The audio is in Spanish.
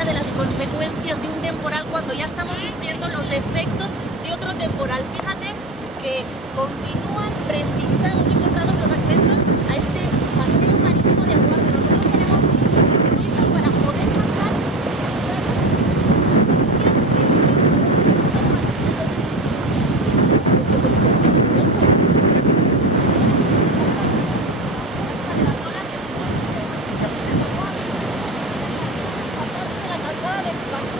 todavía de las consecuencias de un temporal cuando ya estamos sufriendo los efectos de otro temporal. Fíjate que continúan precipitados y cortados los accesos a este paseo marítimo de Aguardo. Nosotros tenemos permiso para poder pasar. La calzada de